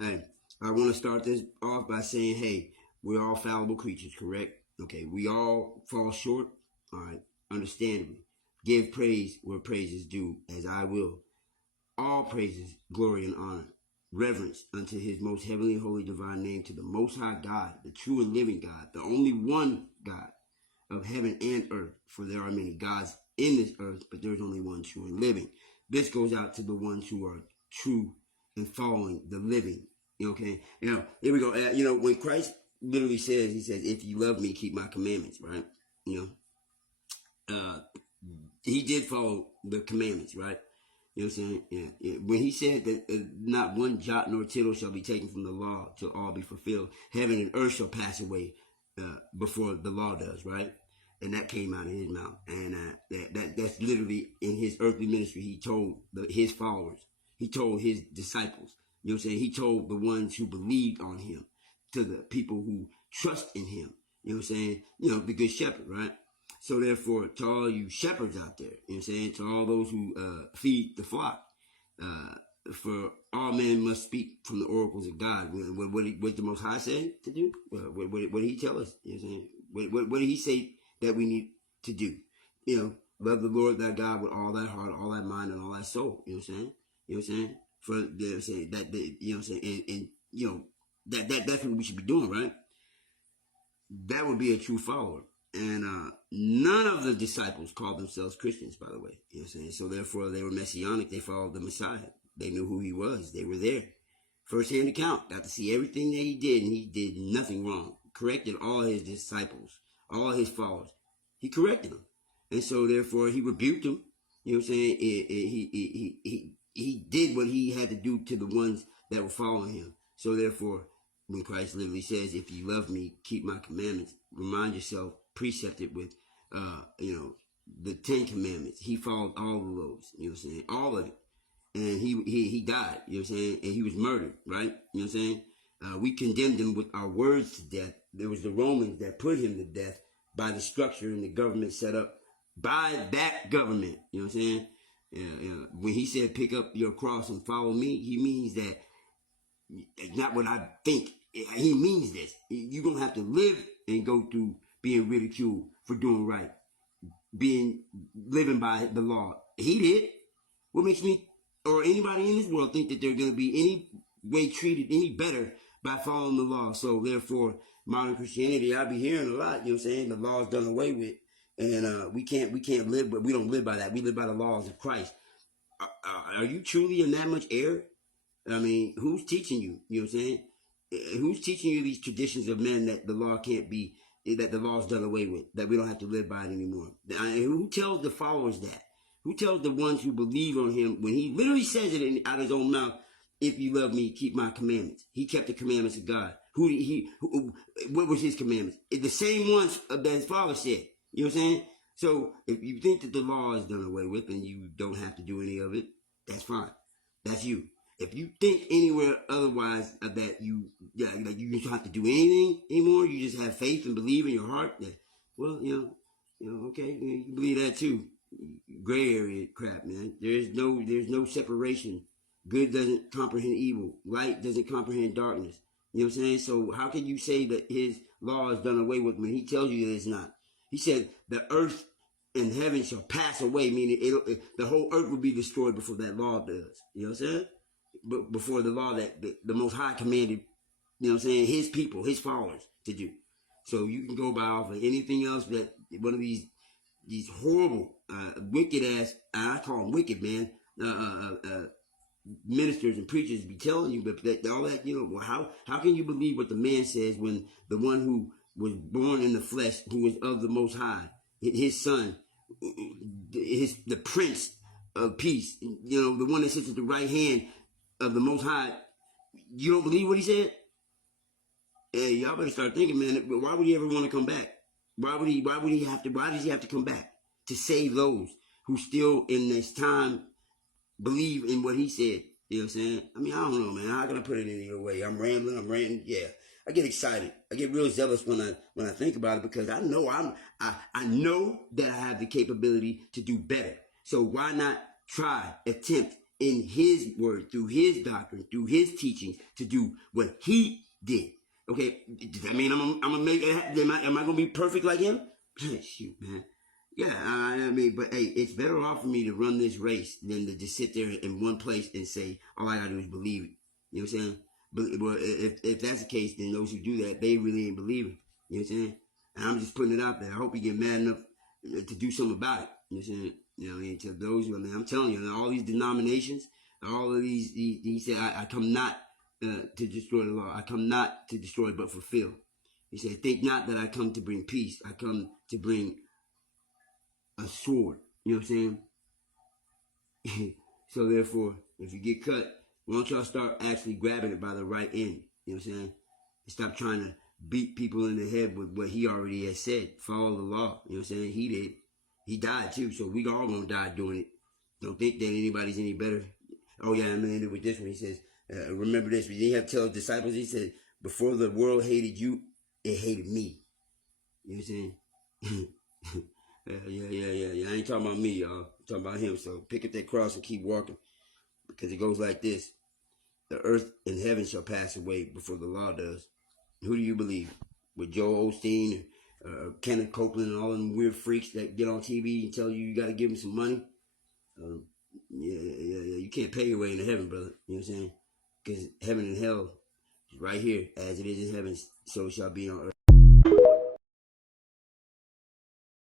Hey, I want to start this off by saying, hey, we're all fallible creatures, correct? Okay, we all fall short. All right, understandably. Give praise where praise is due, as I will. All praises, glory, and honor, reverence unto his most heavenly and holy divine name, to the most high God, the true and living God, the only one God of heaven and earth. For there are many gods in this earth, but there's only one true and living. This goes out to the ones who are true and following the living. Okay? Here we go. When Christ literally says, he says, if you love me, keep my commandments, right? Uh, he did follow the commandments, right? You know what I'm saying? Yeah. When he said that not one jot nor tittle shall be taken from the law till all be fulfilled, heaven and earth shall pass away before the law does, right? And that came out of his mouth. And that's literally in his earthly ministry. He told his followers, he told his disciples, you know what I'm saying? He told the ones who believed on him, to the people who trust in him, you know what I'm saying? The good shepherd, right? So therefore, to all you shepherds out there, you know what I'm saying? To all those who feed the flock, for all men must speak from the oracles of God. What the Most High said to do? What did he tell us? You know what I'm saying? What did he say that we need to do? Love the Lord thy God with all thy heart, all thy mind, and all thy soul. You know what I'm saying? You know what I'm saying? For saying that, you know what I'm saying? And that's what we should be doing, right? That would be a true follower. And none of the disciples called themselves Christians, by the way. You know what I'm saying? So therefore, they were messianic. They followed the Messiah. They knew who he was. They were there. First-hand account. Got to see everything that he did, and he did nothing wrong. Corrected all his disciples, all his followers. He corrected them. And so therefore, he rebuked them. You know what I'm saying? He did what he had to do to the ones that were following him. So therefore, when Christ literally says, if you love me, keep my commandments, remind yourself, precepted with, the 10 commandments. He followed all of those, you know what I'm saying? All of it. And he died, you know what I'm saying? And he was murdered, right? You know what I'm saying? We condemned him with our words to death. There was the Romans that put him to death by the structure and the government set up by that government, you know what I'm saying? When he said, pick up your cross and follow me, he means that it's not what I think. He means this. You're going to have to live and go through being ridiculed for doing right, living by the law. He did. What makes me or anybody in this world think that they're going to be any way treated any better by following the law? So therefore, modern Christianity, I'll be hearing a lot, you know what I'm saying? The law is done away with. And we can't live, but we don't live by that. We live by the laws of Christ. Are you truly in that much error? I mean, who's teaching you? You know what I'm saying? Who's teaching you these traditions of men that the law can't be, that the law's done away with, that we don't have to live by it anymore? Who tells the followers that? Who tells the ones who believe on him when he literally says it out of his own mouth, if you love me, keep my commandments? He kept the commandments of God. What was his commandments? The same ones that his father said. You know what I'm saying? So if you think that the law is done away with and you don't have to do any of it, that's fine. That's you. If you think anywhere otherwise that you don't have to do anything anymore, you just have faith and believe in your heart, well, okay, you can believe that too. Gray area crap, man. There's no separation. Good doesn't comprehend evil. Light doesn't comprehend darkness. You know what I'm saying? So how can you say that his law is done away with when he tells you that it's not? He said the earth and heaven shall pass away, meaning the whole earth will be destroyed before that law does. You know what I'm saying? But before the law that the Most High commanded, you know what I'm saying, his people, his followers to do. So you can go by off of anything else that one of these horrible, wicked ass, I call them wicked, man, ministers and preachers be telling you, but all that, how can you believe what the man says when the one who was born in the flesh, who is of the Most High, his son, the Prince of Peace, the one that sits at the right hand of the Most High, you don't believe what he said? Hey, y'all better start thinking, man. Why would he ever want to come back? Why does he have to come back? To save those who still in this time believe in what he said. You know what I'm saying? I mean, I don't know, man. How can I put it any other way? I'm rambling, I'm ranting. Yeah. I get excited. I get real zealous when I think about it, because I know I know that I have the capability to do better. So why not try, attempt, in his word, through his doctrine, through his teachings, to do what he did. Okay, does that mean am I gonna be perfect like him? Shoot, man. Yeah, I mean, but hey, it's better off for me to run this race than to just sit there in one place and say, all I gotta do is believe it. You know what I'm saying? But if that's the case, then those who do that, they really ain't believing. You know what I'm saying? And I'm just putting it out there. I hope you get mad enough to do something about it. You know what I'm saying? You know what I mean? To those who, I mean, I'm telling you, all these denominations, all of these say, I come not to destroy the law. I come not to destroy but fulfill. He said, think not that I come to bring peace. I come to bring a sword. You know what I'm saying? So therefore, if you get cut, why don't y'all start actually grabbing it by the right end? You know what I'm saying? And stop trying to beat people in the head with what he already has said. Follow the law. You know what I'm saying? He did. He died too, so we all gonna die doing it. Don't think that anybody's any better. Oh yeah, I'm gonna end it with this one. He says, remember this. He have to tell his disciples, he said, before the world hated you, it hated me. You know what I'm saying? Yeah. I ain't talking about me, y'all. I'm talking about him. So pick up that cross and keep walking. Because it goes like this. The earth and heaven shall pass away before the law does. Who do you believe? With Joel Osteen and Kenneth Copeland and all them weird freaks that get on TV and tell you got to give them some money? Yeah. You can't pay your way into heaven, brother. You know what I'm saying? Because heaven and hell is right here. As it is in heaven, so it shall be on earth.